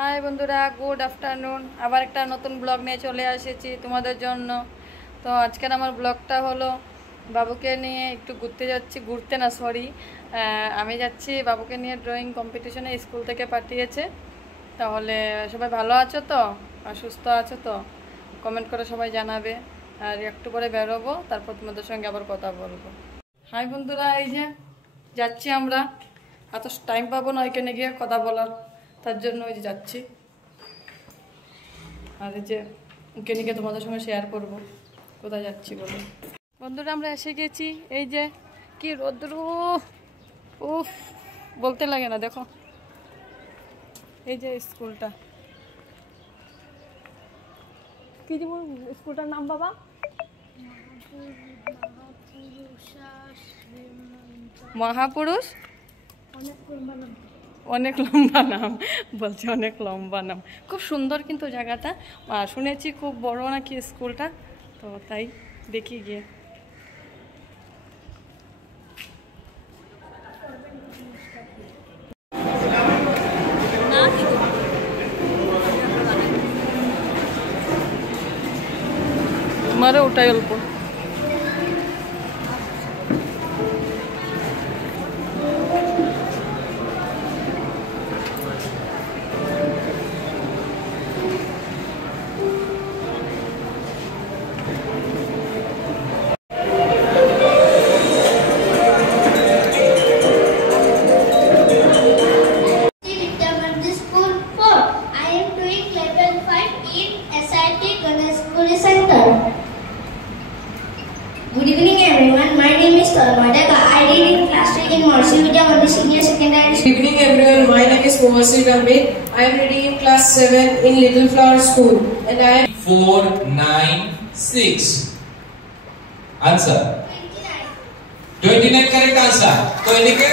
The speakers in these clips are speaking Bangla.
হাই বন্ধুরা, গুড আফটারনুন। আবার একটা নতুন ব্লগ নিয়ে চলে এসেছি তোমাদের জন্য। তো আজকের আমার ব্লগটা হলো বাবুকে নিয়ে একটু ঘুরতে যাচ্ছি, ঘুরতে না সরি, আমি যাচ্ছি বাবুকে নিয়ে ড্রয়িং কম্পিটিশনে, স্কুল থেকে পাঠিয়েছে। তাহলে সবাই ভালো আছো তো আর সুস্থ আছো তো? কমেন্ট করে সবাই জানাবে। আর একটু পরে বেরোবো, তারপর তোমাদের সঙ্গে আবার কথা বলবো। হাই বন্ধুরা, এই যে যাচ্ছি আমরা। এত টাইম পাবো না ওইখানে গিয়ে কথা বলার, তার জন্য ওই যে যাচ্ছি। আর এই যে ওখানে গিয়ে তোমাদের সঙ্গে শেয়ার করব কোথায় যাচ্ছি বলে। বন্ধুরা, আমরা এসে গেছি। এই যে কি রোদ্র, উফ বলতে লাগে না। দেখো এই যে স্কুলটা, কি যে স্কুলটার নাম বাবা? মহাপুরুষ। অনেক লম্বা নাম বলছে, অনেক লম্বা নাম। খুব সুন্দর কিন্তু জায়গাটা, শুনেছি খুব বড় নাকি স্কুলটা, তো তাই দেখি গিয়ে। মারে ওটাই অল্প। Good evening everyone, my name is Madaka. I read in class 3 in Mercy Vidya Senior Secondary School. Good evening everyone, my name is Mohasi Rambe. I am reading in class 7 in Little Flower School and I am 496. Answer 29 correct answer. तो इनके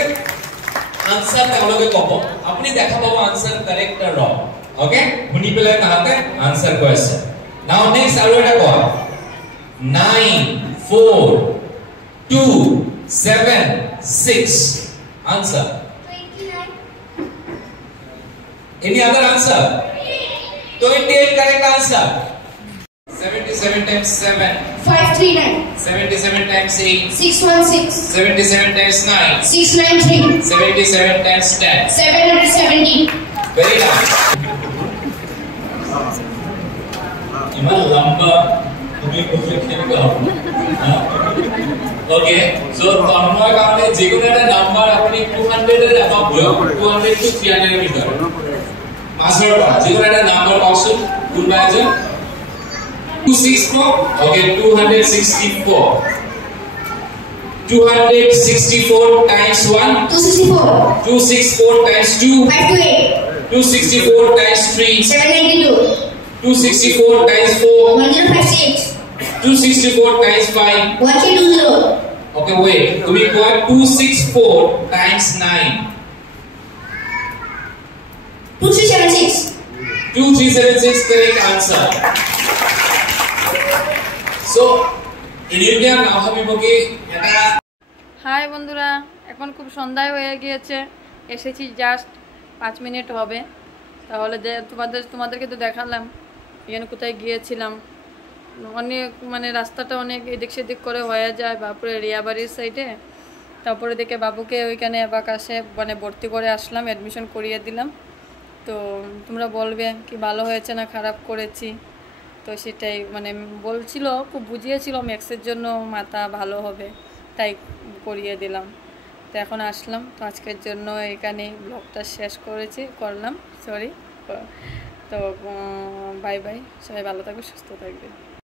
आंसर तगलोगे कबो अपनी देखा बाबू answer correct or wrong. Okay? हुनी पे लगे कहाँ पे आंसर क्वेश्चन. Now next आलो इटा को 9 4 2 7 6 answer 29. any other answer 28 correct answer 77 times 7 539. 77 times 8 616. 77 times 9 693. 77 times 10 770. very nice इमान लंबा तुम्हें कुछ लिखने का ओके सो तन्मय कारणे যেকোনো একটা নাম্বার আপনি 200 এর অ্যাবাভ 200 টু 300 এর ভিতর মাসের পর যেকোনো একটা নাম্বার অপশন কোনটা আছে 264 ওকে 264 264 times 1 264. 264 times 2 528. 264 times 3 792. 264 times 4 1056. 264 times 5 1320. okay wait তুমি কয় 264 times 9 2376. 2376 correct answer so India নাও ভাবিবকি এটা। হাই বন্ধুরা, এখন খুব সন্ধ্যায় হয়ে গিয়েছে, এসেছি জাস্ট 5 মিনিট হবে। তাহলে তোমাদেরকে তো দেখালাম এখানে কোথায় গিয়েছিলাম। অনেক রাস্তাটা অনেক এদিক সেদিক করে হয়ে যায়, বাপুরে রিয়াবাড়ির সাইডে। তারপরে দেখে বাবুকে ওইখানে অ্যাবাকাসে ভর্তি করে আসলাম, অ্যাডমিশন করিয়ে দিলাম। তো তোমরা বলবে কি ভালো হয়েছে না খারাপ করেছি। তো সেটাই বলছিল, খুব বুঝিয়েছিল ম্যাথসের জন্য মাথা ভালো হবে, তাই করিয়ে দিলাম। তো এখন আসলাম, তো আজকের জন্য এখানে ব্লগটা শেষ করলাম সরি। তো বাই বাই, সবাই ভালো থাকবে, সুস্থ থাকবে।